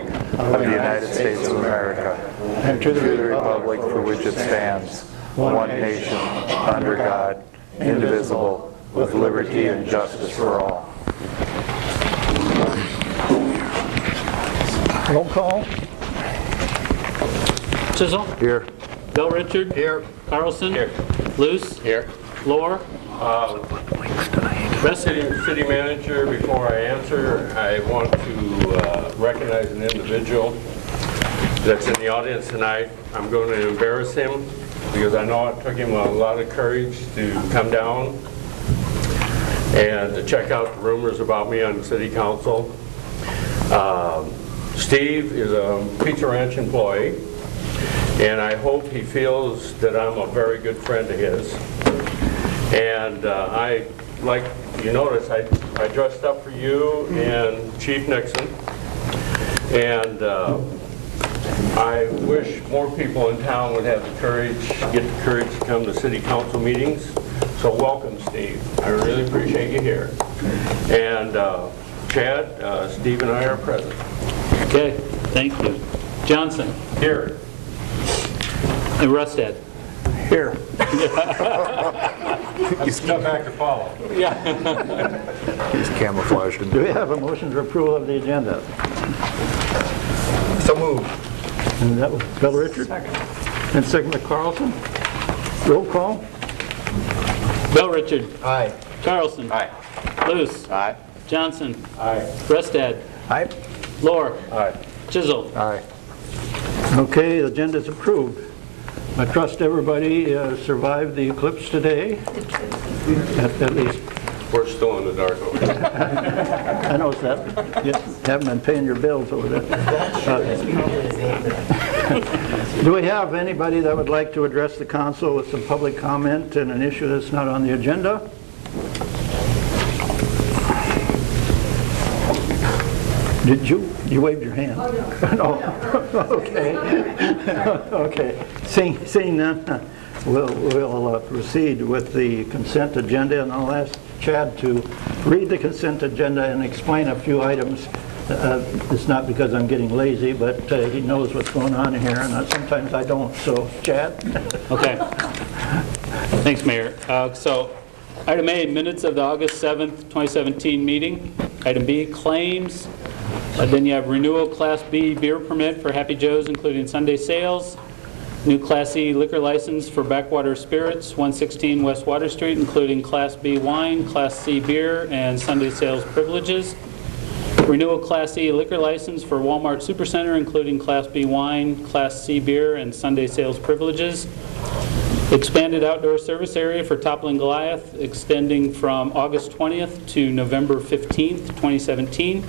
flag of the United States of America and to the republic for which it stands, one nation, under God, indivisible, with liberty and justice for all. Roll call. Chisholm? Here. Bell Richard? Here. Carlson? Here. Luce? Here. Lohr? City manager, before I answer, I want to recognize an individual that's in the audience tonight. I'm going to embarrass him because I know it took him a lot of courage to come down and to check out the rumors about me on the city council. Steve is a Pizza Ranch employee, and I hope he feels that I'm a very good friend of his. And like you notice, I dressed up for you and Chief Nixon, and I wish more people in town would have the courage, get the courage to come to city council meetings. So welcome, Steve. I really appreciate you here. And Chad, Steve and I are present. Okay, thank you. Johnson? Here. And Rustad? Here. He's come back to follow. Yeah. He's camouflaging. Do we have a motion for approval of the agenda? So moved. And that was Bill Richard. And second by Carlson. Roll call. Bell Richard? Aye. Carlson? Aye. Luce? Aye. Johnson? Aye. Rustad? Aye. Lohr? Aye. Chisholm? Aye. Okay, the agenda is approved. I trust everybody survived the eclipse today, at least. We're still in the dark over here. I noticed that. You haven't been paying your bills over there. Do we have anybody that would like to address the council with some public comment and an issue that's not on the agenda? Did you waved your hand? No. Okay. Okay. Seeing none, we'll proceed with the consent agenda, and I'll ask Chad to read the consent agenda and explain a few items. It's not because I'm getting lazy, but he knows what's going on here, and sometimes I don't. So, Chad? Okay. Thanks, Mayor. So, item A, minutes of the August 7th, 2017 meeting. Item B, claims. Then you have renewal Class B beer permit for Happy Joe's, including Sunday sales. New Class E liquor license for Backwater Spirits, 116 West Water Street, including Class B wine, Class C beer, and Sunday sales privileges. Renewal Class E liquor license for Walmart Supercenter, including Class B wine, Class C beer, and Sunday sales privileges. Expanded outdoor service area for Toppling Goliath, extending from August 20th to November 15th, 2017.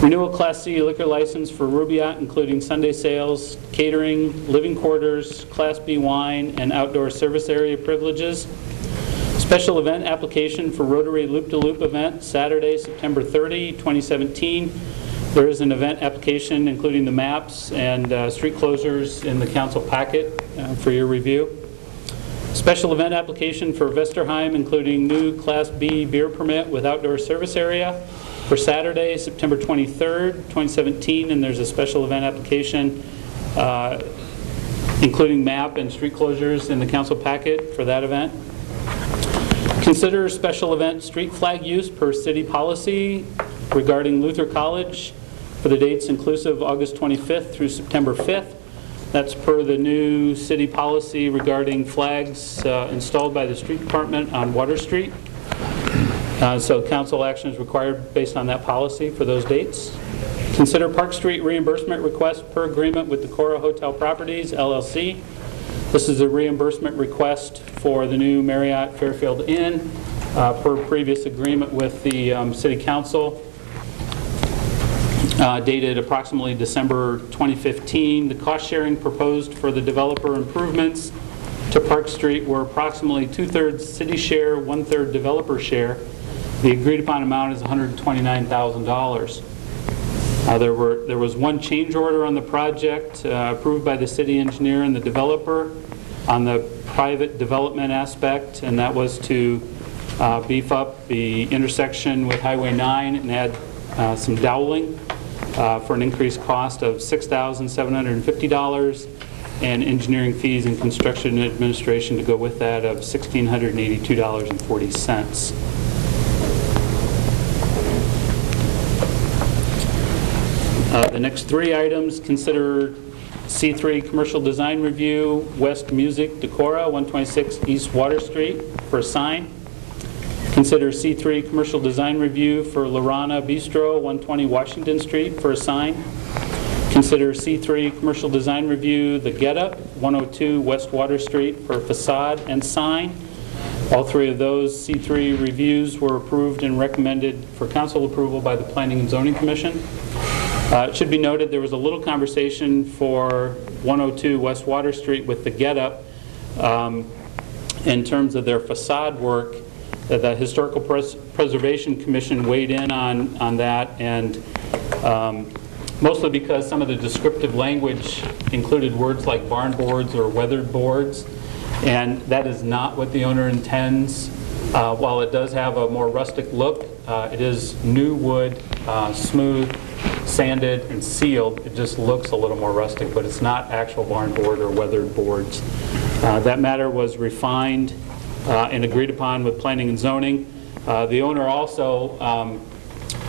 Renewal Class C liquor license for Rubaiyat, including Sunday sales, catering, living quarters, Class B wine, and outdoor service area privileges. Special event application for Rotary Loop-to-Loop event, Saturday, September 30, 2017. There is an event application including the maps and street closures in the council packet for your review. Special event application for Vesterheim, including new Class B beer permit with outdoor service area for Saturday, September 23rd, 2017, and there's a special event application including map and street closures in the council packet for that event. Consider special event street flag use per city policy regarding Luther College for the dates inclusive August 25th through September 5th. That's per the new city policy regarding flags installed by the street department on Water Street. So council action is required based on that policy for those dates. Consider Park Street reimbursement request per agreement with Decorah Hotel Properties, LLC. This is a reimbursement request for the new Marriott Fairfield Inn per previous agreement with the City Council. Dated approximately December 2015. The cost sharing proposed for the developer improvements to Park Street were approximately 2/3 city share, 1/3 developer share. The agreed upon amount is $129,000. There was one change order on the project approved by the city engineer and the developer on the private development aspect, and that was to beef up the intersection with Highway 9 and add some doweling. for an increased cost of $6,750, and engineering fees and construction and administration to go with that of $1,682.40. The next three items: consider C3 Commercial Design Review, West Music, Decorah, 126 East Water Street for a sign. Consider C3 Commercial Design Review for Lorana Bistro, 120 Washington Street for a sign. Consider C3 Commercial Design Review, The Get Up, 102 West Water Street for facade and sign. All three of those C3 reviews were approved and recommended for council approval by the Planning and Zoning Commission. It should be noted there was a little conversation for 102 West Water Street with The Get Up in terms of their facade work. The Historical Preservation Commission weighed in on that, and mostly because some of the descriptive language included words like barn boards or weathered boards, and that is not what the owner intends. While it does have a more rustic look, it is new wood, smooth, sanded, and sealed. It just looks a little more rustic, but it's not actual barn board or weathered boards. That matter was refined and agreed upon with Planning and Zoning. The owner also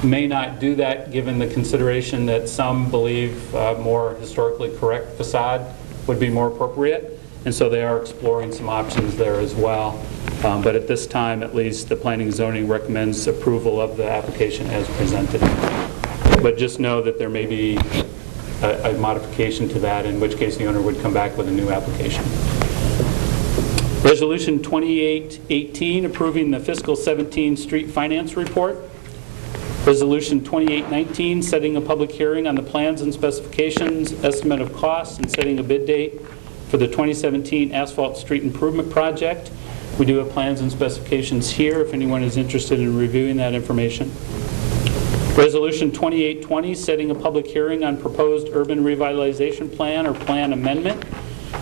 may not do that given the consideration that some believe more historically correct facade would be more appropriate, and so they are exploring some options there as well. But at this time, at least, the Planning and Zoning recommends approval of the application as presented. But just know that there may be a modification to that, in which case the owner would come back with a new application. Resolution 2818, approving the fiscal 17 street finance report. Resolution 2819, setting a public hearing on the plans and specifications, estimate of costs, and setting a bid date for the 2017 asphalt street improvement project. We do have plans and specifications here if anyone is interested in reviewing that information. Resolution 2820, setting a public hearing on proposed urban revitalization plan or plan amendment.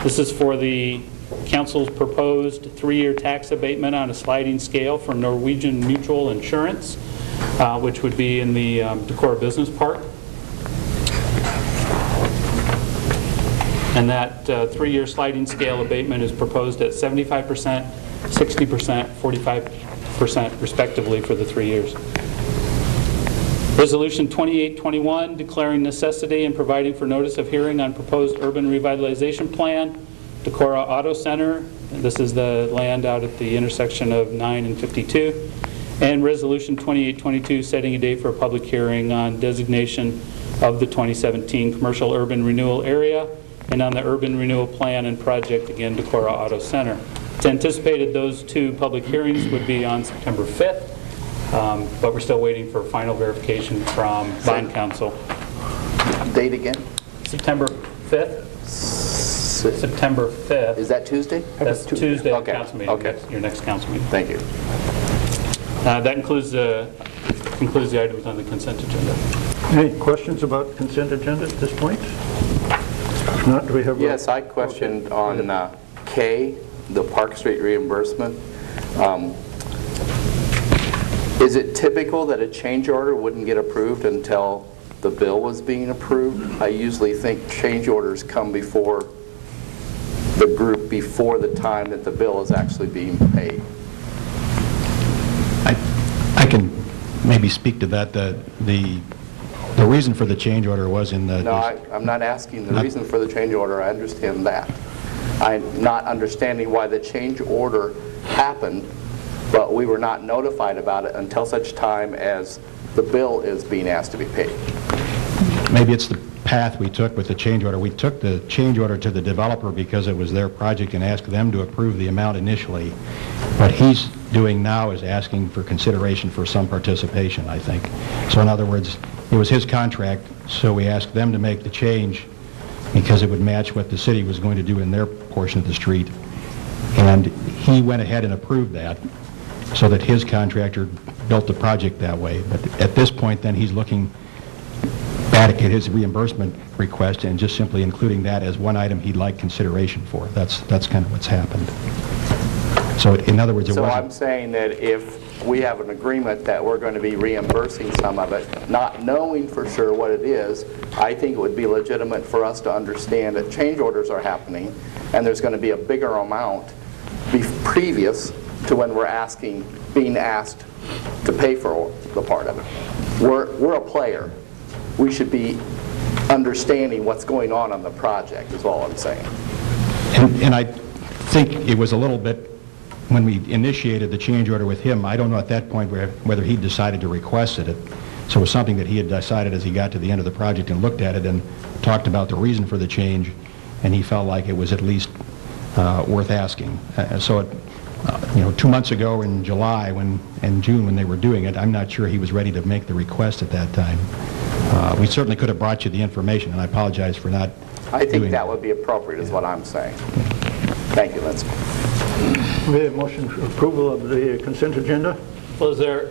This is for the council's proposed 3-year tax abatement on a sliding scale for Norwegian Mutual Insurance, which would be in the Decorah Business Park. And that 3-year sliding scale abatement is proposed at 75%, 60%, 45% respectively for the 3 years. Resolution 2821, declaring necessity and providing for notice of hearing on proposed urban revitalization plan, Decorah Auto Center. This is the land out at the intersection of 9 and 52. And Resolution 2822, setting a date for a public hearing on designation of the 2017 commercial urban renewal area and on the urban renewal plan and project, again, Decorah Auto Center. It's anticipated those two public hearings would be on September 5th, but we're still waiting for final verification from bond counsel. Date again? September 5th? September 5th. Is that Tuesday? That's Tuesday, Okay. council meeting, Okay. your next council meeting. Thank you. That concludes the items on the consent agenda. Any questions about consent agenda at this point? If not, do we have? Yes, I questioned on K, the Park Street reimbursement. Is it typical that a change order wouldn't get approved until the bill was being approved? I usually think change orders come before the group, before the time that the bill is actually being paid. I can maybe speak to that. The reason for the change order was in the... No, I'm not asking the reason for the change order. I understand that. I'm not understanding why the change order happened, but we were not notified about it until such time as the bill is being asked to be paid. Maybe it's the path we took with the change order. We took the change order to the developer because it was their project and asked them to approve the amount initially. What he's doing now is asking for consideration for some participation, I think. So in other words, it was his contract, so we asked them to make the change because it would match what the city was going to do in their portion of the street. And he went ahead and approved that so that his contractor built the project that way. But at this point, then, he's looking back at his reimbursement request and just simply including that as one item he'd like consideration for. That's kind of what's happened. So in other words, it So wasn't... I'm saying that if we have an agreement that we're going to be reimbursing some of it, not knowing for sure what it is, I think it would be legitimate for us to understand that change orders are happening, and there's going to be a bigger amount previous to when we're being asked to pay for the part of it. We're a player. We should be understanding what's going on the project, is all I'm saying. And I think it was a little bit, when we initiated the change order with him, I don't know at that point whether he decided to request it. So it was something that he had decided as he got to the end of the project and looked at it and talked about the reason for the change, and he felt like it was at least worth asking. So it, 2 months ago in July and June when they were doing it, I'm not sure he was ready to make the request at that time. We certainly could have brought you the information, and I apologize for not I think doing that would be appropriate, is what I'm saying. Thank you, Lindsay. We have motion for approval of the consent agenda. Well, is there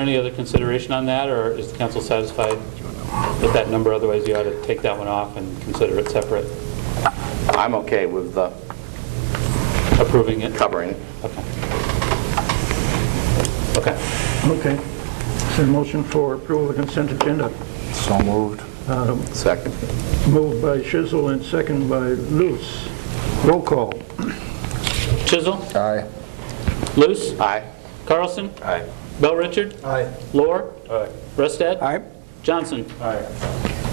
any other consideration on that, or is the council satisfied with that number? Otherwise, you ought to take that one off and consider it separate. I'm okay with Approving it? covering it. Okay. Okay. Okay. Is there a motion for approval of the consent agenda? So moved. Second. Moved by Chisel and second by Luce. Roll call. Chisel? Aye. Luce? Aye. Carlson? Aye. Bell Richard? Aye. Lohr? Aye. Rustad? Aye. Johnson? Aye.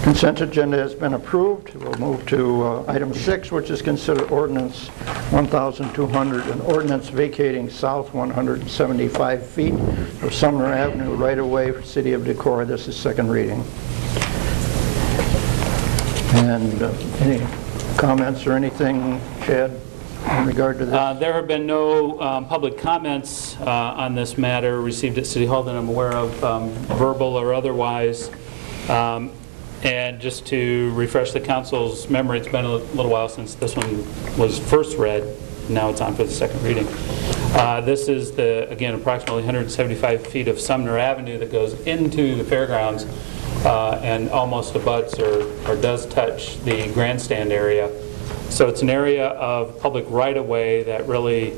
Consent agenda has been approved. We'll move to item 6, which is considered ordinance 1,200, an ordinance vacating south 175 feet of Sumner Avenue right-of-way for City of Decorah. This is second reading. And any comments or anything, Chad, in regard to this? There have been no public comments on this matter received at City Hall that I'm aware of, verbal or otherwise. And just to refresh the council's memory, it's been a little while since this one was first read. Now it's on for the second reading. This is, again, approximately 175 feet of Sumner Avenue that goes into the fairgrounds and almost abuts or does touch the grandstand area. So it's an area of public right-of-way that really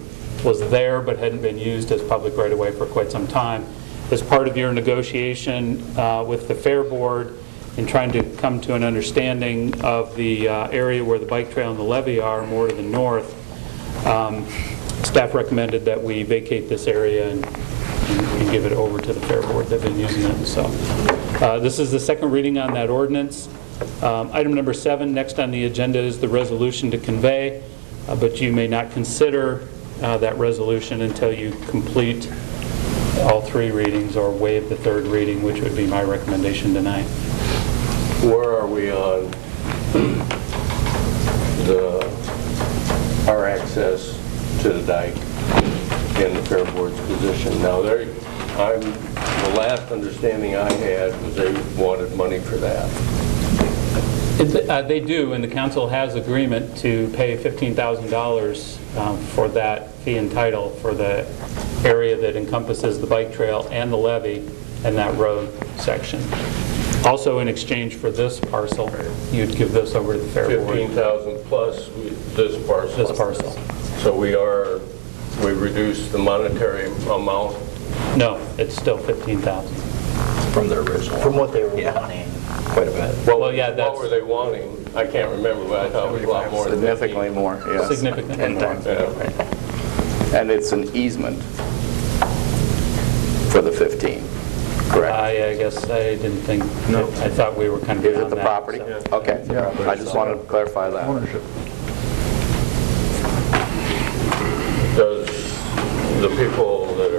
was there but hadn't been used as public right-of-way for quite some time. As part of your negotiation with the Fair Board in trying to come to an understanding of the area where the bike trail and the levee are, more to the north, staff recommended that we vacate this area and give it over to the Fair Board. They've been using it. So this is the second reading on that ordinance. Item number 7, next on the agenda, is the resolution to convey, but you may not consider that resolution until you complete all 3 readings or waive the 3rd reading, which would be my recommendation tonight. Where are we on our access to the dike in the Fair Board's position? Now, the last understanding I had was they wanted money for that. They do, and the council has agreement to pay $15,000 for that fee and title for the area that encompasses the bike trail and the levee and that road section. Also, in exchange for this parcel, you'd give this over to the Fair Board. 15,000 plus this parcel. This parcel. So we reduced the monetary amount. No, it's still 15,000. From their original. From what they were wanting, quite a bit. Well, yeah, that's What were they wanting? I can't remember, but I thought it was a lot more than 15. Significantly more, yes. significantly more. Yeah. And it's an easement for the 15, correct? I guess I didn't think, I thought we were kind of Is it beyond the that, property? so. Okay. I just wanted to clarify that. Ownership. Does the people that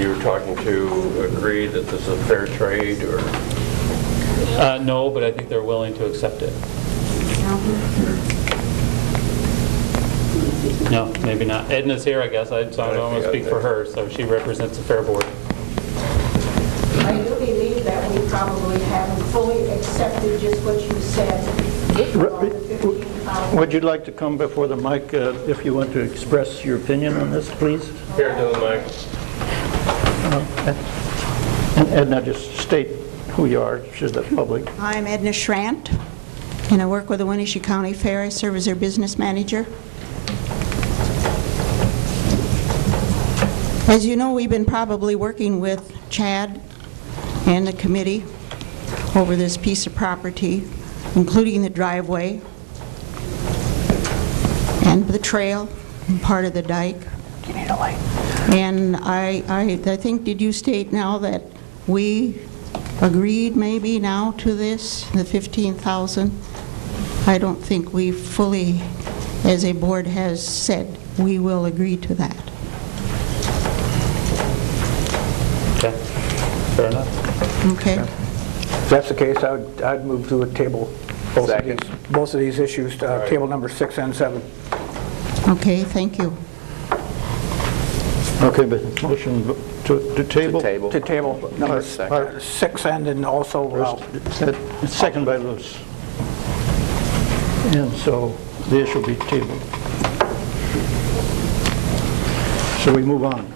you're talking to agree that this is a fair trade, or? No, but I think they're willing to accept it. No, maybe not. Edna's here, I guess, so I don't want to speak for her, so she represents the Fair Board. I do believe that we probably haven't fully accepted just what you said. Would you like to come before the mic if you want to express your opinion on this, please? Here, to the mic. And Edna, just state who you are to the public. I'm Edna Schrant, and I work with the Wenatchee County Fair. I serve as their business manager. As you know, we've been probably working with Chad and the committee over this piece of property, including the driveway and the trail and part of the dike. You need a light. And I think, did you state now that we agreed maybe now to this, the 15,000? I don't think we fully, as a board, has said we will agree to that. Okay, fair enough. Okay? If that's the case, I'd move to a table both of these issues, table number 6 and 7. Okay, thank you. Okay, but motion to table? To table number 6 and then also, Second by Lewis. And so the issue will be tabled. So we move on.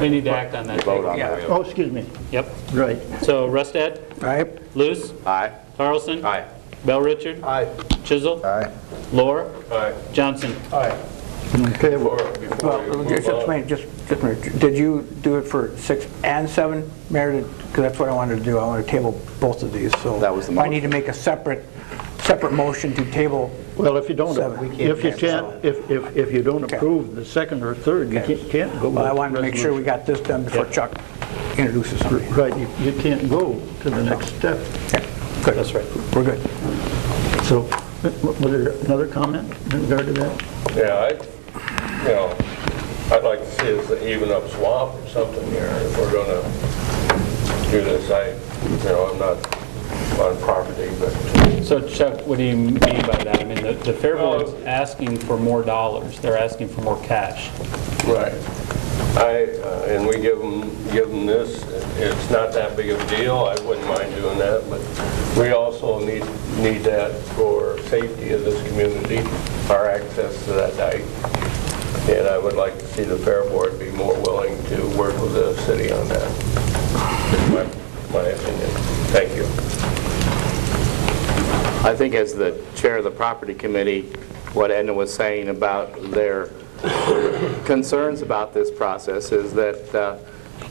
We need to act on that. Vote on that. Oh, excuse me. Yep. Right. So Rustad? Aye. Luce? Aye. Carlson? Aye. Bell Richard? Aye. Chisel? Aye. Lohr? Aye. Johnson? Aye. Okay, well, Before you move on. just a minute. Did you do it for 6 and 7, Mayor? Because that's what I wanted to do. I want to table both of these, so. That was the I need to make a separate motion to table. well, if you don't, Seven. if you don't Okay. approve the second or third, you can't go. Well, I with wanted to make sure we got this done before Chuck introduces something. Right, you can't go to the next step. Yeah, good. That's right. We're good. So, was there another comment in regard to that? Yeah, I'd like to see us even up swamp or something here if we're going to do this. I'm not on property, but So Chuck, what do you mean by that? I mean, the Fair Board's asking for more dollars. They're asking for more cash. right. And we give them this. It's not that big of a deal. I wouldn't mind doing that, but we also need that for safety of this community, our access to that dike. And I would like to see the Fair Board be more willing to work with the city on that. My opinion. Thank you. I think as the chair of the property committee, what Edna was saying about their concerns about this process is that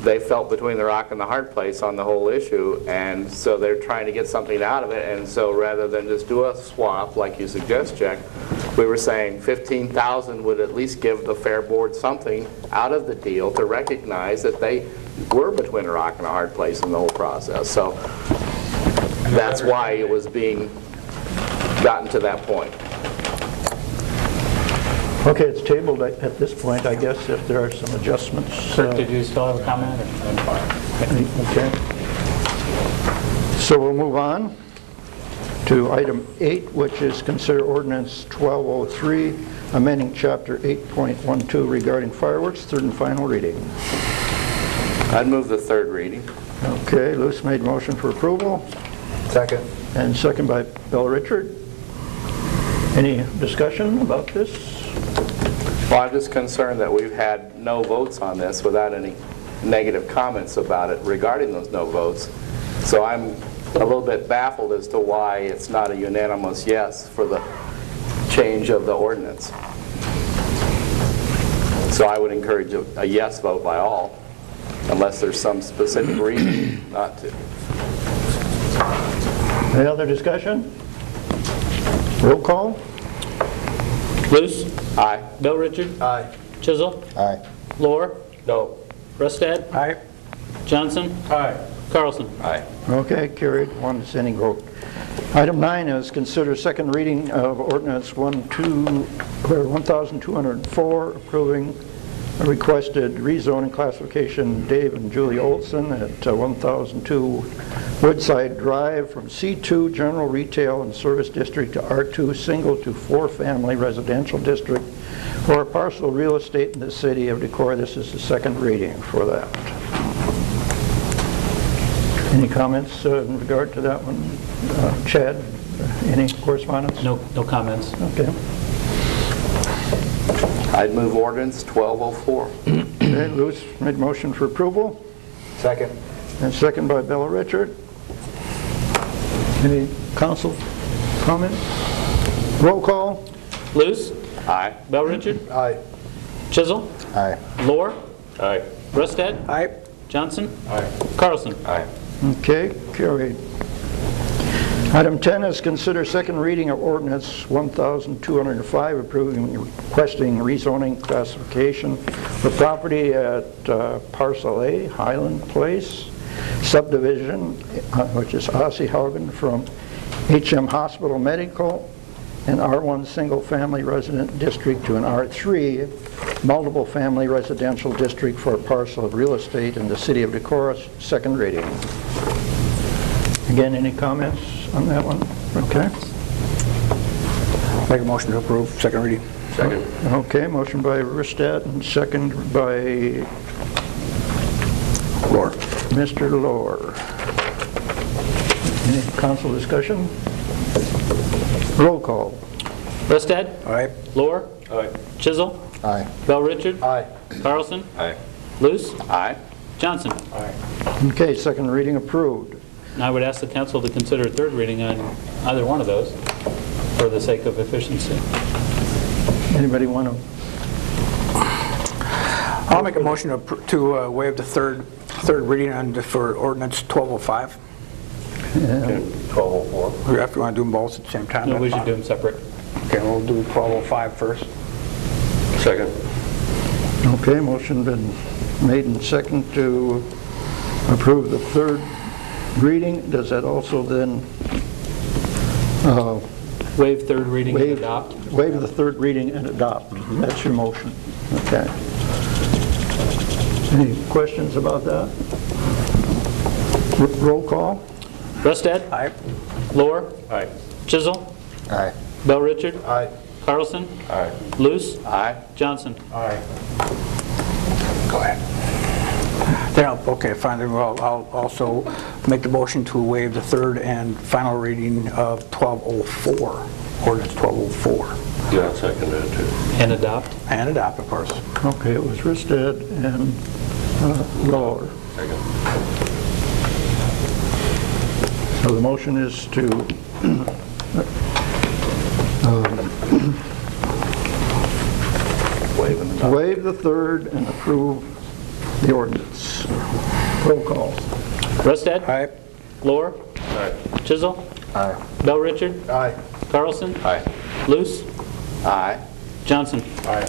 they felt between the rock and the hard place on the whole issue, and so they're trying to get something out of it. And so rather than just do a swap like you suggest, Jack, we were saying 15,000 would at least give the Fair Board something out of the deal to recognize that they were between a rock and a hard place in the whole process. So that's why it was being gotten to that point. Okay, it's tabled at this point, I guess, if there are some adjustments. Did you still have a comment? Okay. So we'll move on to item 8, which is consider ordinance 1203, amending chapter 8.12 regarding fireworks, third and final reading. I'd move the third reading. Okay, Luce made motion for approval, Second. and second by Bill Richard. Any discussion about this? Well, I'm just concerned that we've had no votes on this without any negative comments about it regarding those no votes. So I'm a little bit baffled as to why it's not a unanimous yes for the change of the ordinance. So I would encourage a yes vote by all, unless there's some specific reason not to. Any other discussion? Roll call? Luce? Aye. Bell Richard? Aye. Chisel? Aye. Lohr? No. Rustad? Aye. Johnson? Aye. Carlson? Aye. Okay, carried, one dissenting vote. Item 9 is consider second reading of ordinance 1204, approving a requested rezoning classification Dave and Julie Olson at 1002 Woodside Drive from C2 General Retail and Service District to R2 Single to 4 Family Residential District for a parcel of real estate in the city of Decorah. This is the second reading for that. Any comments in regard to that one? Chad, any correspondence? No comments. Okay. I'd move ordinance 1204. Okay, Luce made motion for approval, Second. and second by Bella Richard. Any council comment? Roll call? Luce? Aye. Bell Richard? Aye. Chisel? Aye. Lohr? Aye. Rustad? Aye. Johnson? Aye. Carlson? Aye. Okay, carried. Item 10 is consider second reading of ordinance 1,205 approving requesting rezoning classification for property at Parcel A, Highland Place, subdivision, which is Ossihaugen, from HM Hospital Medical and R1 Single Family Resident District to an R3 Multiple Family Residential District for a parcel of real estate in the city of Decorah, second reading. Again, any comments on that one? Okay. Make a motion to approve, second reading. Second. Okay, motion by Ristad and second by Lohr. Mr. Lohr. Any council discussion? Roll call. Rustad? Aye. Lohr? Aye. Chisel? Aye. Bell Richard? Aye. Carlson? Aye. Luce? Aye. Johnson? Okay, second reading approved. And I would ask the council to consider a third reading on either one of those for the sake of efficiency. Anybody want to? I'll make a motion to waive the third reading for ordinance 1205. 1204. Or if you want to do them both at the same time. No, we that's should do them separate. fine. Okay, we'll do 1205 first. Second. Okay, motion been made and second to approve the third reading. Does that also then Waive third reading and waive adopt. the third reading and adopt? That's your motion. Okay. Any questions about that? Roll call. Rustad? Aye. Lohr? Aye. Chisel? Aye. Bell Richard? Aye. Carlson? Aye. Luce? Aye. Johnson? Aye. Go ahead. Then okay, fine. Then I'll also make the motion to waive the third and final reading of 1204, ordinance 1204, Yeah, I'll second that too. And adopt. and adopt, of course. Okay, it was Ristad and Lohr. Second. So the motion is to waive the third and approve the ordinance. Roll call. Rustad? Aye. Lohr? Aye. Chisel? Aye. Bell Richard? Aye. Carlson? Aye. Luce? Aye. Johnson? Aye.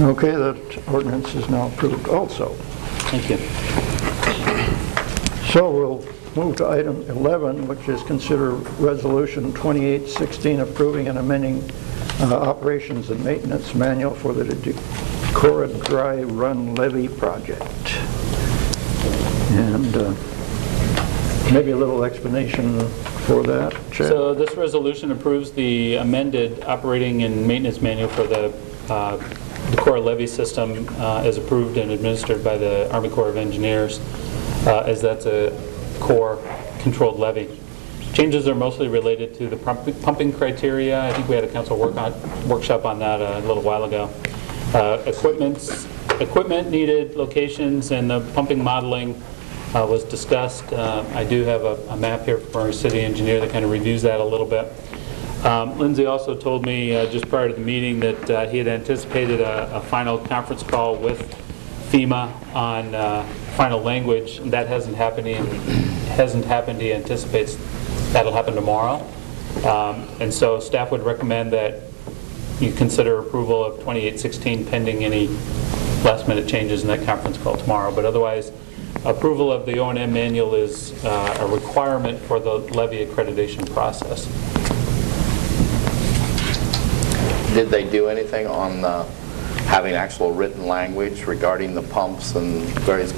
Okay, that ordinance is now approved also. Thank you. So we'll move to item 11, which is consider resolution 2816 approving and amending operations and maintenance manual for the Decorah Dry Run Levee project. And maybe a little explanation for that, Chad? So this resolution approves the amended operating and maintenance manual for the Decorah levee system as approved and administered by the Army Corps of Engineers, as that's a Corps controlled levee. Changes are mostly related to the pumping criteria. I think we had a council workshop on that a little while ago. Equipment needed, locations, and the pumping modeling was discussed. I do have a map here from our city engineer that kind of reviews that a little bit. Lindsay also told me just prior to the meeting that he had anticipated a final conference call with FEMA on final language, and that hasn't happened. He anticipates that'll happen tomorrow. And so staff would recommend that you consider approval of 2816 pending any last-minute changes in that conference call tomorrow. But otherwise, approval of the O&M manual is a requirement for the levee accreditation process. Did they do anything on having actual written language regarding the pumps and various?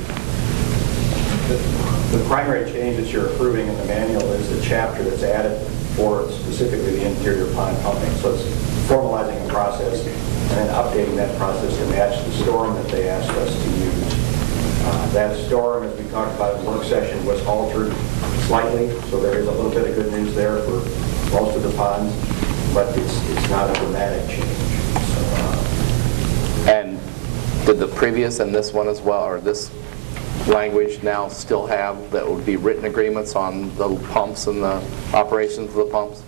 The primary change that you're approving in the manual is the chapter that's added for specifically the interior pond pumping. So it's formalizing a process and then updating that process to match the storm that they asked us to use. That storm, as we talked about in the work session, was altered slightly, so there is a little bit of good news there for most of the ponds, but it's not a dramatic change. And did the previous and this one as well, or this language now still have that would be written agreements on the pumps and the operations of the pumps?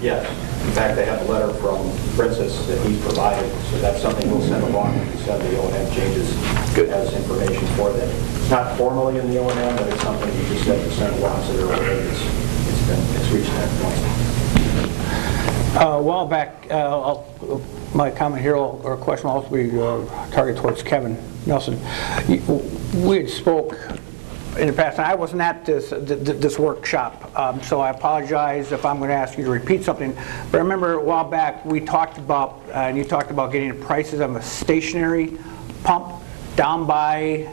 Yes. In fact, I have a letter from Princess that he's provided, so that's something we'll send along when we send the O&M changes as information for them. It's not formally in the O&M, but it's something we just have to send along so they're aware it's reached that point. A while back, my comment here or question will also be targeted towards Kevin Nelson. We had spoke in the past, and I wasn't at this workshop, so I apologize if I'm going to ask you to repeat something. But I remember a while back we talked about, and you talked about getting the prices of a stationary pump down by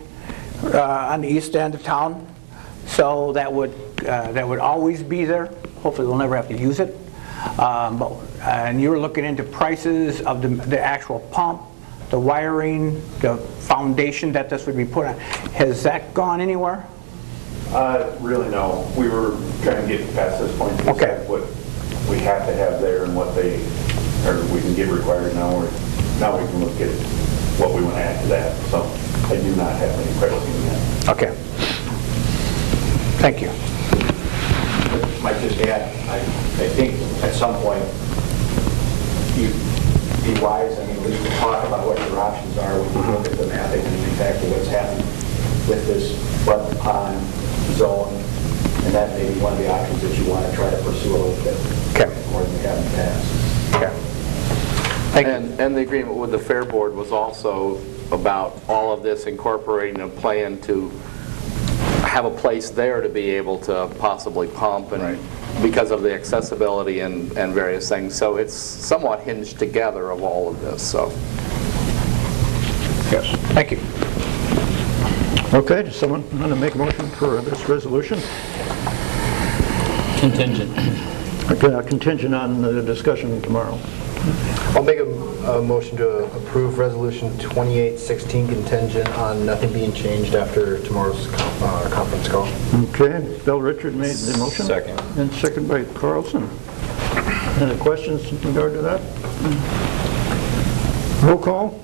on the east end of town, so that would always be there. Hopefully, we'll never have to use it. And you were looking into prices of the actual pump, the wiring, the foundation that this would be put on. Has that gone anywhere? Really, no. We were trying to get past this point to decide what we have to have there and what we can get required now, or now we can look at what we want to add to that. So I do not have any questions on that. Okay. Thank you. I might just add, I think at some point you'd be wise, I mean, we can talk about what your options are when you look at the mapping and exactly what's happened with this flood pond zone, and that may be one of the options that you want to try to pursue a little bit more than you have in the past. Okay. Thank you. And the agreement with the Fair Board was also about all of this incorporating a plan to have a place there to be able to possibly pump, and because of the accessibility and various things. So it's somewhat hinged together of all of this. So yes, thank you. Okay, does someone want to make a motion for this resolution? Contingent. Okay, contingent on the discussion tomorrow. I'll make a motion to approve Resolution 2816 contingent on nothing being changed after tomorrow's conference call. Okay, Bill Richard made the motion. Second. And second by Carlson. Any questions in regard to that? Roll call.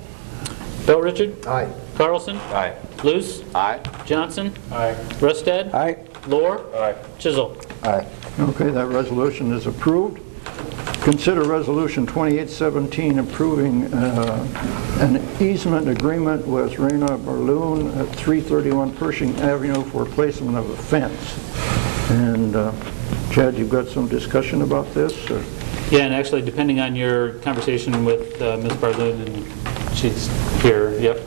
Bill Richard? Aye. Carlson? Aye. Luce? Aye. Johnson? Aye. Rusted? Aye. Lohr? Aye. Chisel? Aye. Okay, that resolution is approved. Consider Resolution 2817 approving an easement agreement with Rena Berloon at 331 Pershing Avenue for placement of a fence. And Chad, you've got some discussion about this? Or? Yeah, and actually, depending on your conversation with Ms. Barloon, and she's here, yep.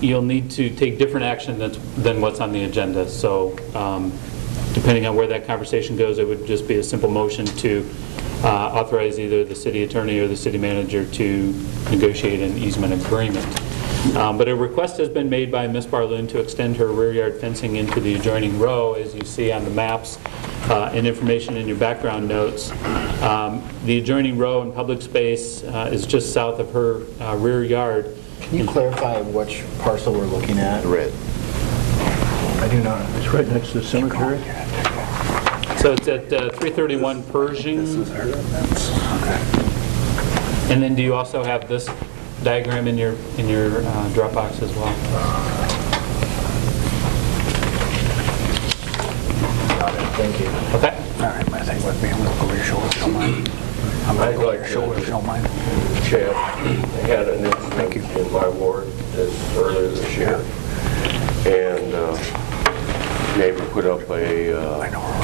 You'll need to take different action than what's on the agenda. So depending on where that conversation goes, it would just be a simple motion to authorize either the city attorney or the city manager to negotiate an easement agreement. But a request has been made by Ms. Barloon to extend her rear yard fencing into the adjoining row, as you see on the maps and information in your background notes. The adjoining row in public space is just south of her rear yard. Can you clarify which parcel we're looking at? Red. I do not. It's right next to the cemetery. So it's at 331 Pershing. And then do you also have this diagram in your Dropbox as well? Got it. Thank you. Okay. All right, my thing with me, I'm going to go over your shoulder if you don't mind. I'm going to go over your shoulder if you don't mind. Chad had an incident in my ward earlier this year, and neighbor put up a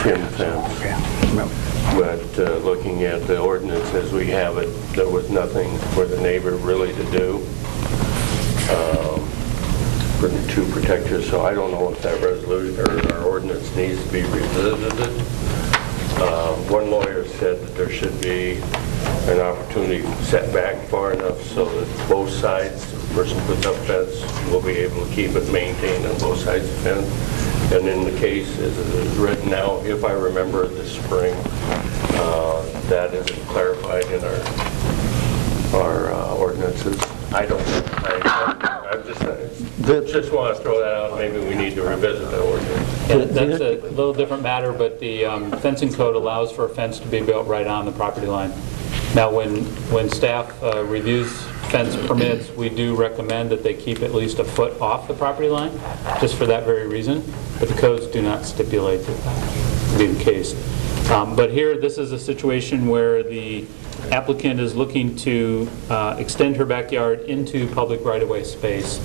tin fence. Okay. But looking at the ordinance as we have it, there was nothing for the neighbor really to do to protect her. So I don't know if that resolution or our ordinance needs to be revisited. One lawyer said that there should be an opportunity set back far enough so that both sides, the person who puts up fence will be able to keep it maintained on both sides of the fence. And in the case as it is written now, if I remember this spring, that isn't clarified in our ordinances. I don't know. I just want to throw that out. Maybe we need to revisit that ordinance. Yeah, that's a little different matter, but the fencing code allows for a fence to be built right on the property line. Now, when staff reviews fence permits, we do recommend that they keep at least a foot off the property line, just for that very reason, but the codes do not stipulate that that be the case. But here, this is a situation where the applicant is looking to extend her backyard into public right-of-way space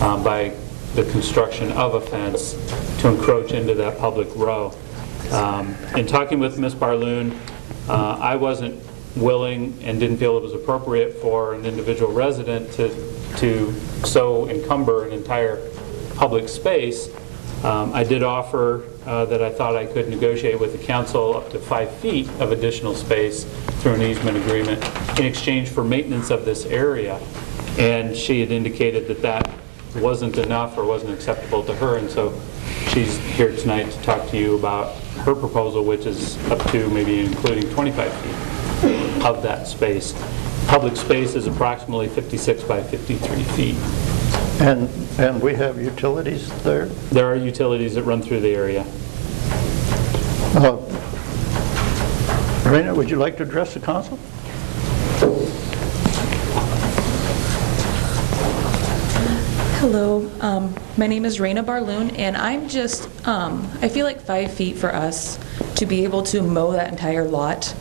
by the construction of a fence to encroach into that public row. In talking with Ms. Barloon, I wasn't willing and didn't feel it was appropriate for an individual resident to so encumber an entire public space. I did offer that I thought I could negotiate with the council up to 5 feet of additional space through an easement agreement in exchange for maintenance of this area. And she had indicated that that wasn't enough or wasn't acceptable to her, and so she's here tonight to talk to you about her proposal, which is up to maybe including 25 feet of that space. Public space is approximately 56 by 53 feet. And we have utilities there? There are utilities that run through the area. Raina, would you like to address the council? Hello, my name is Raina Barloon, and I'm just, I feel like 5 feet for us to be able to mow that entire lot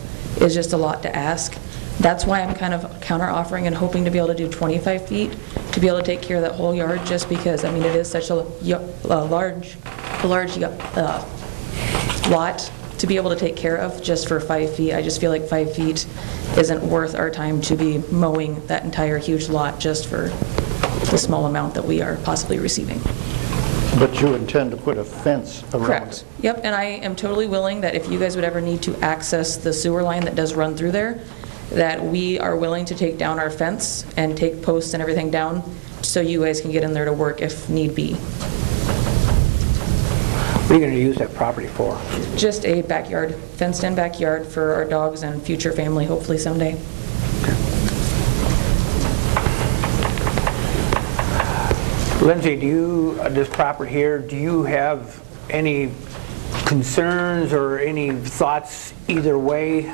is just a lot to ask. That's why I'm kind of counter-offering and hoping to be able to do 25 feet to be able to take care of that whole yard, just because, I mean, it is such a large lot to be able to take care of just for 5 feet. I just feel like 5 feet isn't worth our time to be mowing that entire huge lot just for the small amount that we are possibly receiving. But you intend to put a fence around Correct. it? Yep, and I am totally willing that if you guys would ever need to access the sewer line that does run through there, that we are willing to take down our fence and take posts and everything down so you guys can get in there to work if need be. What are you going to use that property for? Just a backyard, fenced-in backyard for our dogs and future family, hopefully someday. Lindsay, do you, this property here, do you have any concerns or any thoughts either way?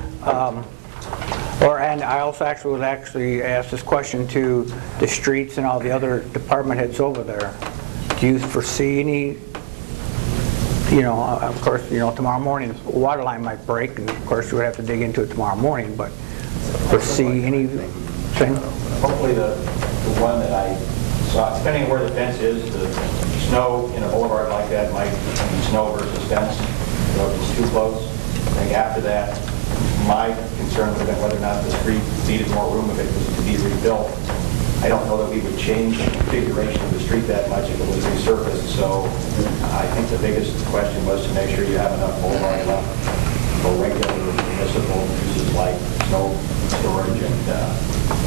And I also would actually ask this question to the streets and all the other department heads over there. Do you foresee any, of course, tomorrow morning the water line might break, and of course you would have to dig into it tomorrow morning, but foresee anything? Hopefully the one that I saw, depending on where the fence is, the snow in a boulevard like that might be snow versus fence, if it's too close. I think after that, my concern would have been whether or not the street needed more room if it was to be rebuilt. I don't know that we would change the configuration of the street that much if it was resurfaced, so I think the biggest question was to make sure you have enough boulevard left for regular municipal uses like snow storage and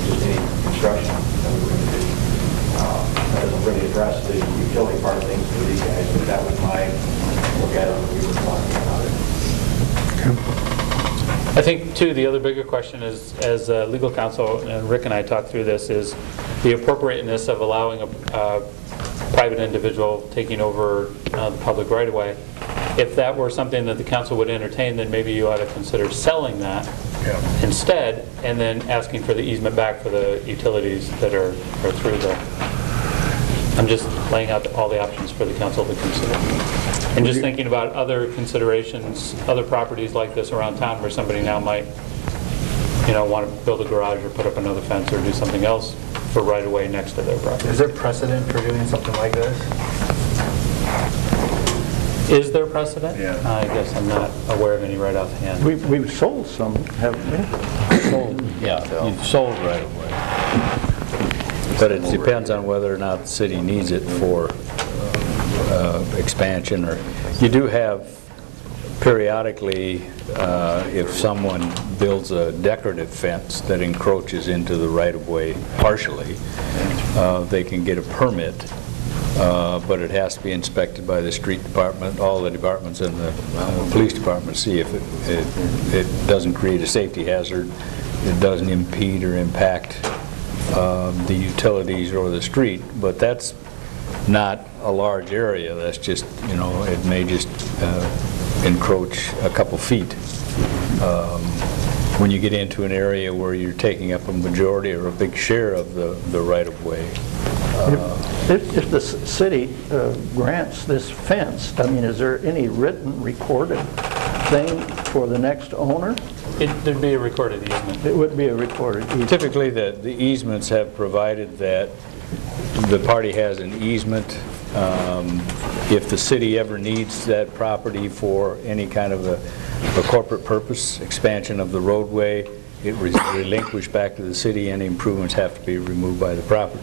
just any construction that we were going to do. That doesn't really address the utility part of things for these guys, but that was my look at it when we were talking about it. I think, too, the other bigger question is, as legal counsel, and Rick and I talked through this, is the appropriateness of allowing a private individual taking over the public right-of-way. If that were something that the council would entertain, then maybe you ought to consider selling that instead, and then asking for the easement back for the utilities that are through there. I'm just laying out all the options for the council to consider. And just thinking about other considerations, other properties like this around town where somebody now might, want to build a garage or put up another fence or do something else for right away next to their property. Is there precedent for doing something like this? Is there precedent? Yeah. I guess I'm not aware of any right offhand. We've sold some, haven't we? Sold. Yeah, you've sold right away. But it depends on whether or not the city needs it for expansion, or you do have periodically, if someone builds a decorative fence that encroaches into the right-of-way partially, they can get a permit, but it has to be inspected by the street department, all the departments in the police department, see if it doesn't create a safety hazard, it doesn't impede or impact the utilities or the street. But that's not a large area. That's just, it may just encroach a couple feet. when you get into an area where you're taking up a majority or a big share of the right-of-way. If the city grants this fence, I mean, is there any written, recorded thing for the next owner? There'd be a recorded easement. It would be a recorded easement. Typically, the easements have provided that the party has an easement. If the city ever needs that property for any kind of a corporate purpose, expansion of the roadway, it was relinquished back to the city. Any improvements have to be removed by the property.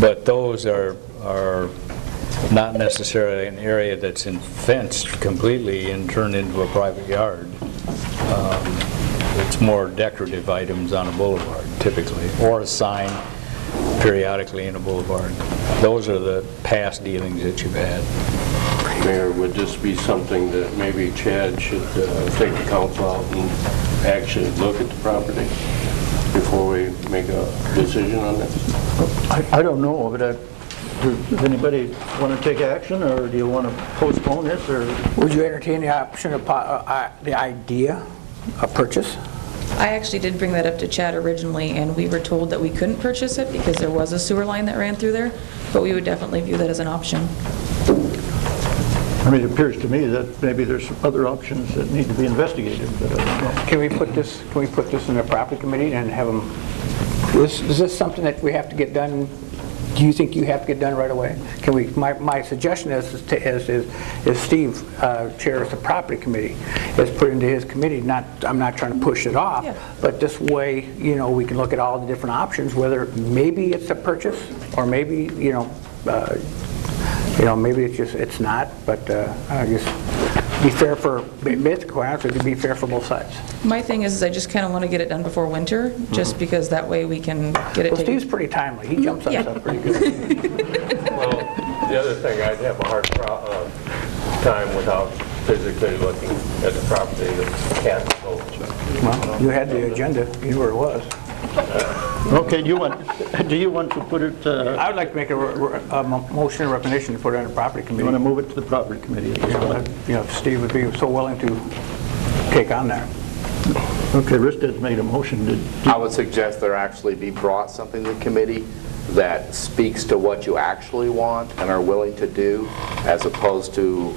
But those are not necessarily an area that's fenced completely and turned into a private yard. It's more decorative items on a boulevard, typically, or a sign periodically in a boulevard. Those are the past dealings that you've had. Mayor, would this be something that maybe Chad should take the council out and actually look at the property before we make a decision on this? I don't know, but does anybody want to take action, or do you want to postpone this, or? Would you entertain the option of, the idea of purchase? I actually did bring that up to Chad originally, and we were told that we couldn't purchase it because there was a sewer line that ran through there, but we would definitely view that as an option. I mean, it appears to me that maybe there's some other options that need to be investigated, but I don't know. Can we put this in the property committee and have them, is this something that we have to get done? Do you think you have to get done right away? Can we? My suggestion is Steve chairs the property committee, is put into his committee. I'm not trying to push it off, yeah. But this way, we can look at all the different options. Whether maybe it's a purchase, or maybe maybe it's not. But I just be fair for basically, quite honestly, to be fair for both sides. My thing is I just kind of want to get it done before winter, just because that way we can get it Well, taken. Steve's pretty timely. He jumps on stuff pretty good. Well, the other thing, I'd have a hard time without physically looking at the property that Cat sold. Well, you had the agenda. You knew where it was. Okay, do you want to put it, I would like to make a motion and recommendation to put it on the property you committee. want to move it to the property committee? If Steve would be so willing to take on that. Okay, Risted's made a motion. I would suggest there actually be brought something to the committee that speaks to what you actually want and are willing to do, as opposed to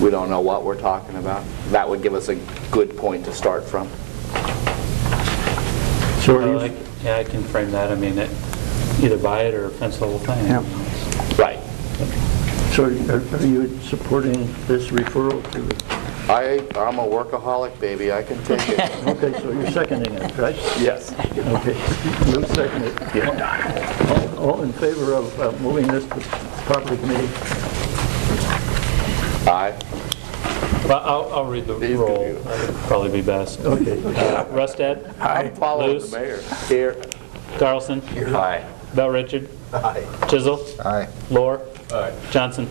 we don't know what we're talking about. That would give us a good point to start from. So Yeah, I can frame that. I mean, either buy it or fence the whole thing. Yeah. Right. So are you supporting this referral to the... I'm a workaholic, baby. I can take it. Okay, so you're seconding it, right? Yes. Okay, you second it. Yeah. All in favor of moving this to property committee? Aye. Well, I'll read the roll. That would probably be best. Okay. Rustad? I'm following Luce? the mayor. Here. Carlson? Aye. Bell Richard? Aye. Chisel? Aye. Lohr? Aye. Johnson?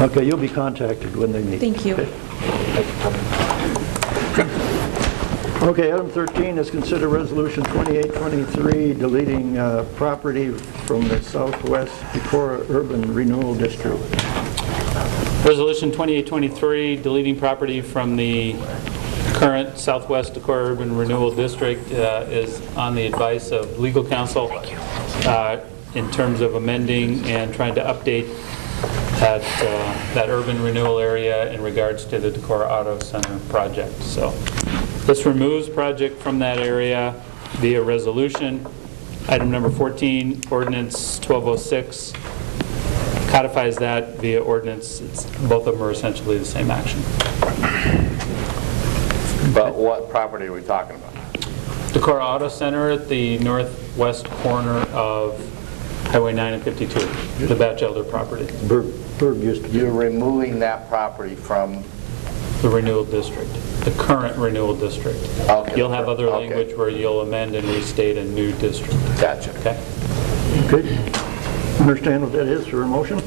Okay, you'll be contacted when they meet. Thank you. Okay, item 13 is consider resolution 2823 deleting property from the Southwest Decorah Urban Renewal District. Resolution 2823, deleting property from the current Southwest Decorah Urban Renewal District, is on the advice of legal counsel in terms of amending and trying to update that urban renewal area in regards to the Decorah Auto Center project. So this removes project from that area via resolution. Item number 14, ordinance 1206, codifies that via ordinance. Both of them are essentially the same action. But what property are we talking about? Decorah Auto Center at the northwest corner of Highway 9 and 52, the Batchelder property, Berg used to be. You're removing that property from... the renewal district, the current renewal district. Okay. You'll have other Okay. language where you'll amend and restate a new district. Gotcha. Okay? Okay. Understand what that is for a motion?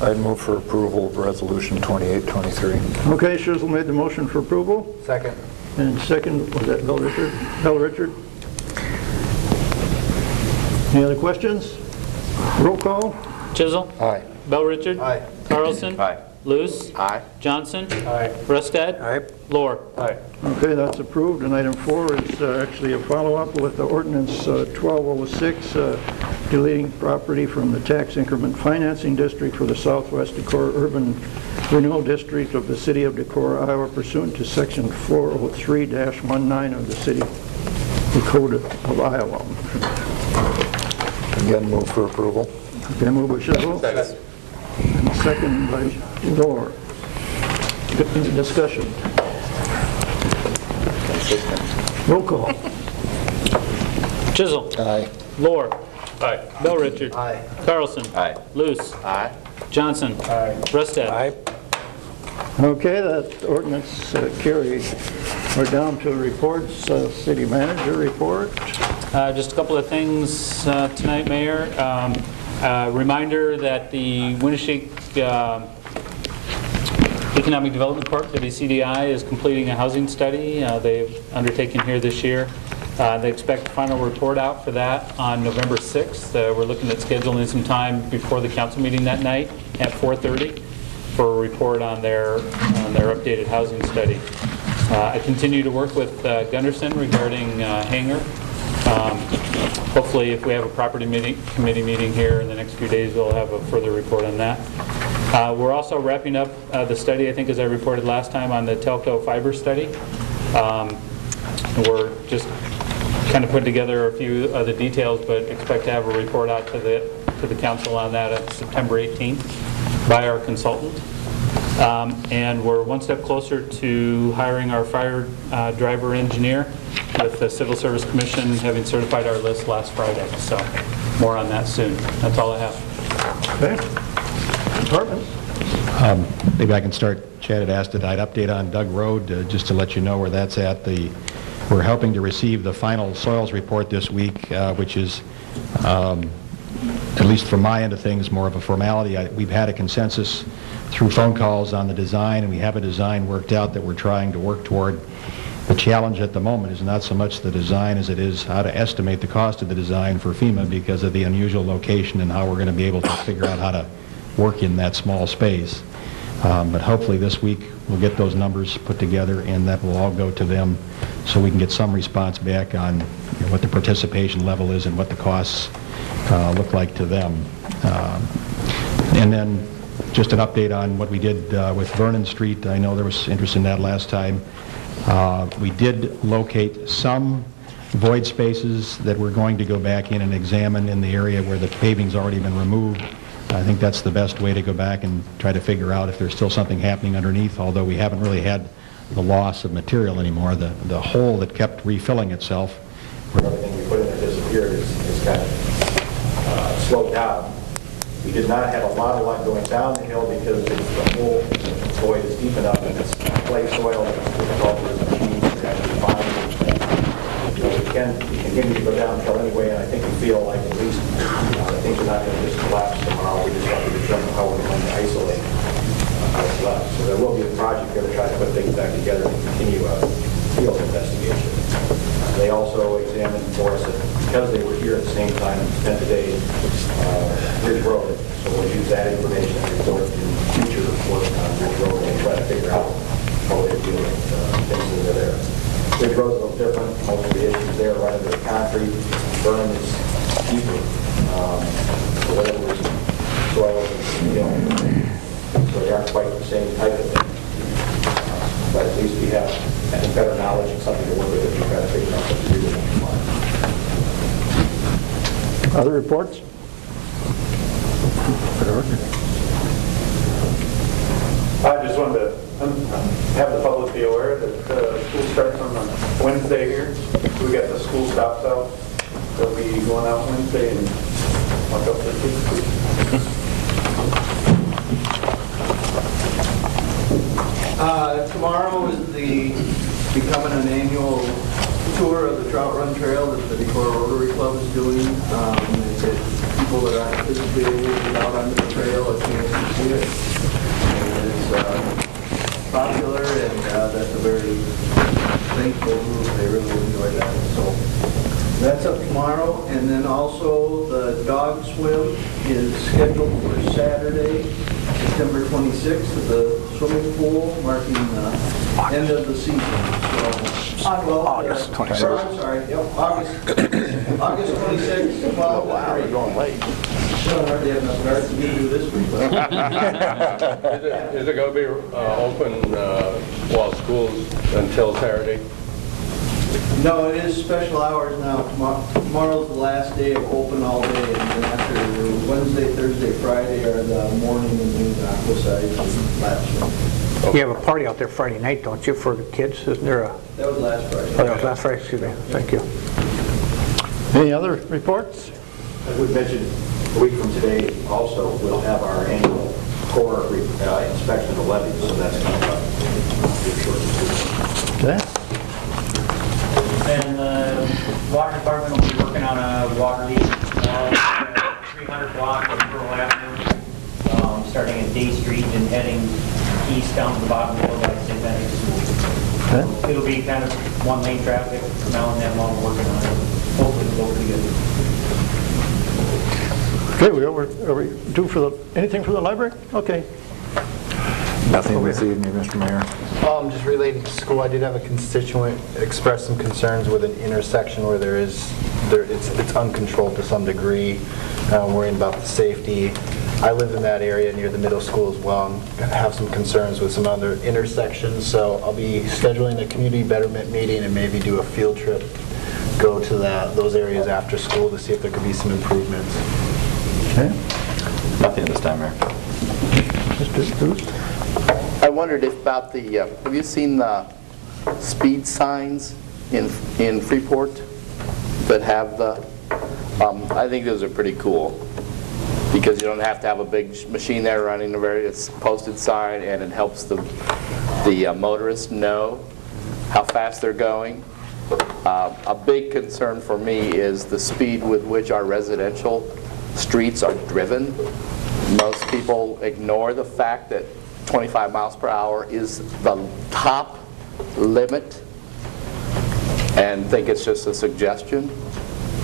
I'd move for approval of resolution 2823. Okay, Shizzle made the motion for approval. Second. And second, was that Bell Richard? Bell Richard? Any other questions? Roll call? Chisel? Aye. Bell Richard? Aye. Carlson? Aye. Luce. Aye. Johnson. Aye. Rusted. Aye. Lohr. Aye. Okay, that's approved. And item 4 is actually a follow-up with the ordinance 1206, deleting property from the tax increment financing district for the Southwest Decorah Urban Renewal District of the City of Decorah, Iowa, pursuant to Section 403-19 of the City Code of Iowa. Again, move for approval. Okay, move by Chisholm. And second by Lohr. Any discussion? Roll call. Chisholm. Aye. Lohr. Aye. Bell Richard. Aye. Carlson. Aye. Luce. Aye. Johnson. Aye. Rusted. Aye. Okay, that ordinance carried. We're down to reports, city manager report. Just a couple of things tonight, Mayor. Reminder that the Winneshiek Economic Development Corp, WCDI, is completing a housing study they've undertaken here this year. They expect a final report out for that on November 6th. We're looking at scheduling some time before the council meeting that night at 4:30 for a report on their updated housing study. I continue to work with Gunderson regarding hangar. Hopefully, if we have a property committee meeting here in the next few days, we'll have a further report on that. We're also wrapping up the study, I think, as I reported last time, on the telco fiber study. We're just kind of putting together a few of the details, but expect to have a report out to the council on that on September 18th by our consultant. And we're one step closer to hiring our fire driver engineer, with the Civil Service Commission having certified our list last Friday. So more on that soon. That's all I have. Okay. Department. Maybe I can start. Chad had asked that I'd update on Doug Road, just to let you know where that's at. We're helping to receive the final soils report this week, which is, at least from my end of things, more of a formality. We've had a consensus through phone calls on the design, and we have a design worked out that we're trying to work toward. The challenge at the moment is not so much the design as it is how to estimate the cost of the design for FEMA because of the unusual location and how we're going to be able to figure out how to work in that small space. But hopefully this week we'll get those numbers put together, and that will all go to them so we can get some response back on what the participation level is and what the costs look like to them. And then just an update on what we did with Vernon Street. I know there was interest in that last time. We did locate some void spaces that we're going to go back in and examine in the area where the paving's already been removed. I think that's the best way to go back and try to figure out if there's still something happening underneath, although we haven't really had the loss of material anymore. The hole that kept refilling itself. Everything we put in there disappeared is kind of slowed down. We did not have a lot of luck going down the hill because the whole void is deep enough and it's clay soil that it's difficult for the machines to actually find. We can continue to go down the hill anyway, and I think we feel like at least things are not going to just collapse tomorrow. We just have to determine how we're going to isolate what's left. So there will be a project there to try to put things back together and continue a field investigation. They also examined for us, because they were here at the same time and spent the day, Ridge Road. So we'll use that information and report in future work on Ridge Road and try to figure out how they're dealing with things that are there. Ridge Road's a little different. Most of the issues there are right under the concrete. Burn is deeper. So whatever was soil and so they aren't quite the same type of thing. But at least we have, I think, better knowledge and something to work with if we try to figure out what to do with it. Other reports? I just wanted to have the public be aware that school starts on Wednesday here. We got the school stops out. They'll be going out Wednesday and walk up to the Tomorrow is becoming an annual tour of the Trout Run Trail that the Decorah Rotary Club is doing. People that aren't physically able to get out onto the trail a chance to see it. And it's popular, and that's a very thankful group. They really enjoy that. So that's up tomorrow. And then also the dog swim is scheduled for Saturday, September 26th at the swimming pool, marking the end of the season. So, August 26th. I'm sorry, yep, August 26th, 12 to 3. We're going late. They have enough guards to do this week. Is it going to be open while school's until Saturday? No, it is special hours now. Tomorrow's the last day of open all day, and then after Wednesday, Thursday, Friday are the morning and noon aqua sites and lap swim. You have a party out there Friday night, don't you, for the kids? Isn't there a... That was last Friday. Oh, that was last Friday, excuse me. Thank you. Any other reports? As we mentioned, a week from today also, we'll have our annual core inspection of the levees, so that's coming up. Okay. And the water department will be working on a water leak tomorrow, 300 block of Rural Avenue, starting at Day Street and heading east down to the bottom of the hill by St. Benedict's School. Okay. It'll be kind of one-lane traffic from now and then while we're working on it. Hopefully it'll go pretty good. Okay, are we due for anything from the library? Okay. Nothing this evening, Mr. Mayor. Just relating to school, I did have a constituent express some concerns with an intersection where it's uncontrolled to some degree, worrying about the safety. I live in that area near the middle school as well, and have some concerns with some other intersections, so I'll be scheduling a community betterment meeting and maybe do a field trip, go to those areas after school to see if there could be some improvements. Okay. Nothing this time, Mayor. Mr. Bruce? I wondered if about the, have you seen the speed signs in Freeport that have the, I think those are pretty cool because you don't have to have a big machine there running it's posted sign, and it helps the motorists know how fast they're going. A big concern for me is the speed with which our residential streets are driven. Most people ignore the fact that 25 miles per hour is the top limit and think it's just a suggestion.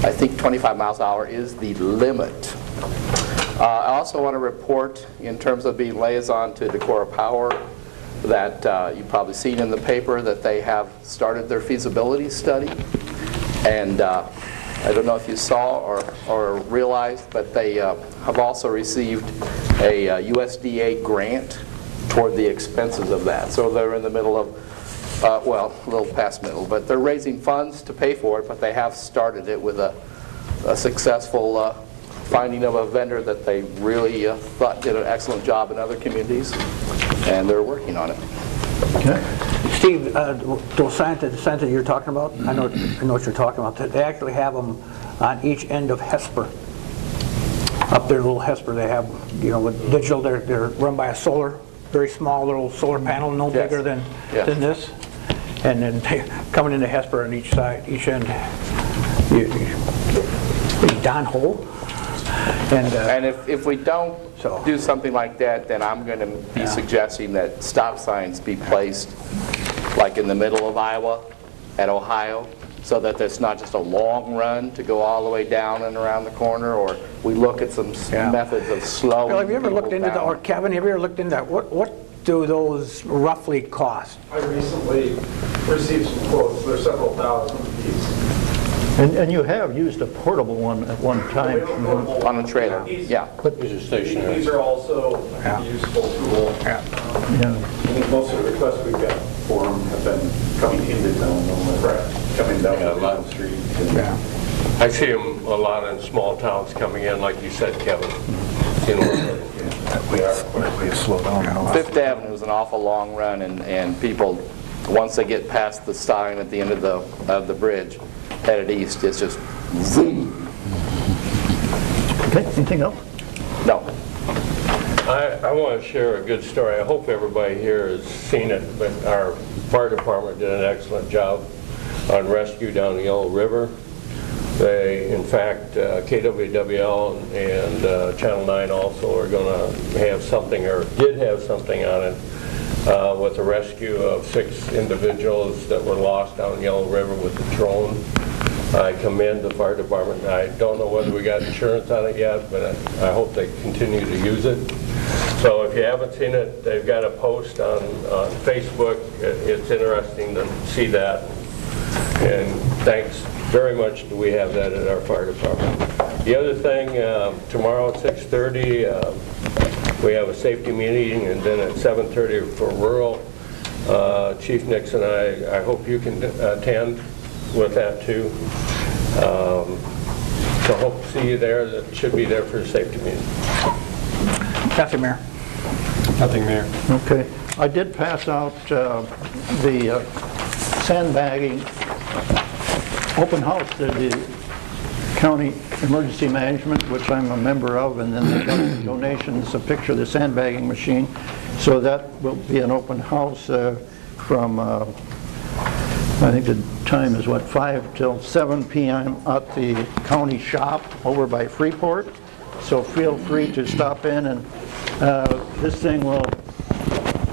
I think 25 miles an hour is the limit. I also want to report, in terms of being liaison to Decorah Power, that you've probably seen in the paper that they have started their feasibility study. And I don't know if you saw or realized, but they have also received a USDA grant toward the expenses of that. So they're in the middle of, well, a little past middle, but they're raising funds to pay for it, but they have started it with a successful finding of a vendor that they really thought did an excellent job in other communities, and they're working on it. Okay. Steve, those signs that you're talking about, I know what you're talking about. They actually have them on each end of Hesper. Up there, little Hesper, they have, with digital, they're run by a solar, very small little solar panel, no bigger than this. And then coming into Hesper on each side, each end, Don Hole. And if we don't do something like that, then I'm going to be suggesting that stop signs be placed like in the middle of Iowa at Ohio, so that it's not just a long run to go all the way down and around the corner, or we look at some methods of slowing Well, have you ever looked into down. or Kevin, have you ever looked into that? What do those roughly cost? I recently received some quotes. They're several thousand apiece. And you have used a portable one at one time. On a trailer, yeah. These are stationary. These are also a useful tool. Yeah. I think most of the requests we've got for them have been coming into town, coming down the street. Yeah. I see them a lot in small towns coming in, like you said, Kevin. We slow down. Fifth Avenue is an awful long run, and people, once they get past the sign at the end of the bridge, headed east, it's just zoom. Okay, anything else? No. I want to share a good story. I hope everybody here has seen it, but our fire department did an excellent job on rescue down the Yellow River. They, in fact, KWWL and Channel 9 also are going to have something, or did have something on it, with the rescue of 6 individuals that were lost down Yellow River with the drone. I commend the fire department. I don't know whether we got insurance on it yet, but I hope they continue to use it. So if you haven't seen it, they've got a post on Facebook. It's interesting to see that. And thanks very much that we have that at our fire department. The other thing, tomorrow at 6:30, we have a safety meeting, and then at 7:30 for rural. Chief Nixon, I hope you can attend with that too. So hope to see you there. That should be there for the safety meeting. Nothing, Mayor. Nothing, Mayor. Okay. I did pass out the sandbagging open house to the county emergency management, which I'm a member of, and then they got donations, a picture of the sandbagging machine. So that will be an open house from, I think the time is what, 5 till 7 p.m. at the county shop over by Freeport. So feel free to stop in, and this thing will,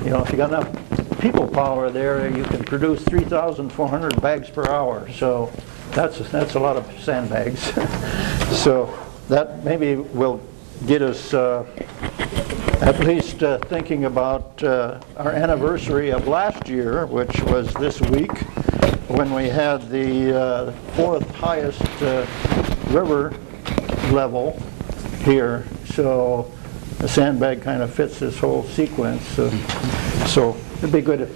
you know, if you got enough people power there, you can produce 3,400 bags per hour. So that's a lot of sandbags. So that maybe will get us at least thinking about our anniversary of last year, which was this week, when we had the 4th highest river level here. So the sandbag kind of fits this whole sequence. So it'd be good if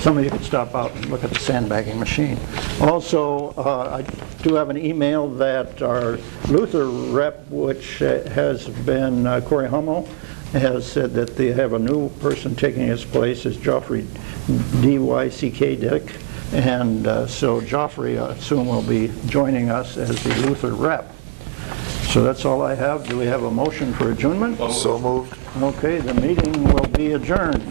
some of you could stop out and look at the sandbagging machine. Also, I do have an email that our Luther rep, which has been Corey Hummel, has said that they have a new person taking his place, is Joffrey D-Y-C-K Dick. And so Joffrey, I assume, will be joining us as the Luther rep. So that's all I have. Do we have a motion for adjournment? So moved. Okay, the meeting will be adjourned.